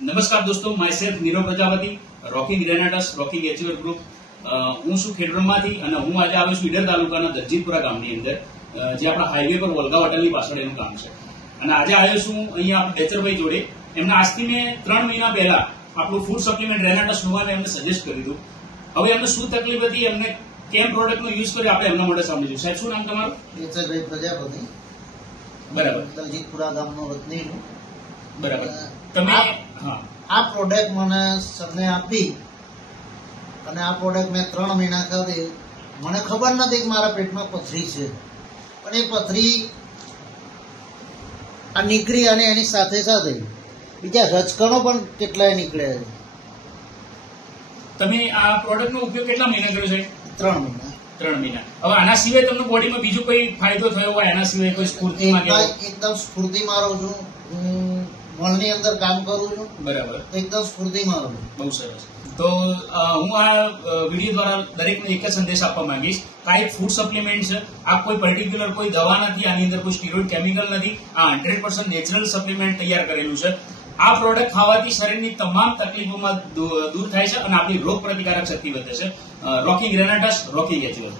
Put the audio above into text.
નમસ્કાર દોસ્તો, myself Nirav Prajapati, rocking ગ્રેનાટસ, રોકિંગ એચ્યુઅર ગ્રુપ. હું છું ખેડબ્રહ્માથી અને હું આજે આવ્યો છું ઈડર તાલુકાના દરજીતપુરા ગામની અંદર, જે આપણા હાઈવે પર વલગા હોટલની પાછળ એનું કામ છે. અને આજે આવ્યો છું અહીંયા આપણે બેચરભાઈ જોડે. એમના આજથી મેં 3 મહિના પહેલા આપણું ફૂડ સપ્લિમેન્ટ રેનાટસ નુવા એમને સજેસ્ટ કર્યું હતું. હવે એમને શું તકલીફ હતી, એમને કેમ પ્રોડક્ટનો યુઝ કર્યો, આપણે એમના માટે સમજીશું. સાહેબ, શું નામ તમારું? બેચરભાઈ પ્રજાપતિ, બરાબર. દલજીતપુરા ગામનો વતની છું. બરાબર. તમે આ પ્રોડક્ટ મને સરને આપી અને આ પ્રોડક્ટ મેં 3 મહિના ખાધી. મને ખબર નથી કે મારા પેટમાં પથરી છે, પણ એ પથરી આ નીકળી અને એની સાથે સાથે બીજા રજકણો પણ કેટલાય નીકળ્યા છે. તમે આ પ્રોડક્ટનો ઉપયોગ કેટલા મહિના કર્યો છે? 3 મહિના. 3 મહિના. હવે આના સિવાય તમને બોડીમાં બીજો કોઈ ફાયદો થયો હોય, આના સિવાય કોઈ સ્ફૂર્તિમાં કે એકદમ સ્ફૂર્તિ મારું છું. હું મોલની અંદર કામ કરું છું. બરાબર. એકદમ સ્ફૂર્તિ મારું છું. બહુ સરસ. તો હું આ વિડીયો દ્વારા દરેકને એક જ સંદેશ આપવા માંગીશ. આ એક ફૂડ સપ્લિમેન્ટ છે. આ કોઈ પર્ટિક્યુલર કોઈ દવા નથી, આની અંદર કોઈ સ્ટીરોઇડ કેમિકલ નથી. આ 100% નેચરલ સપ્લિમેન્ટ તૈયાર કરેલું છે. આ પ્રોડક્ટ ખાવાથી શરીરની તમામ તકલીફોમાં દૂર થાય છે અને આપણી રોગ પ્રતિકારક શક્તિ વધે છે. રોકિંગ ગ્રેનાટસ, રોકિંગ એચ્યુઅર.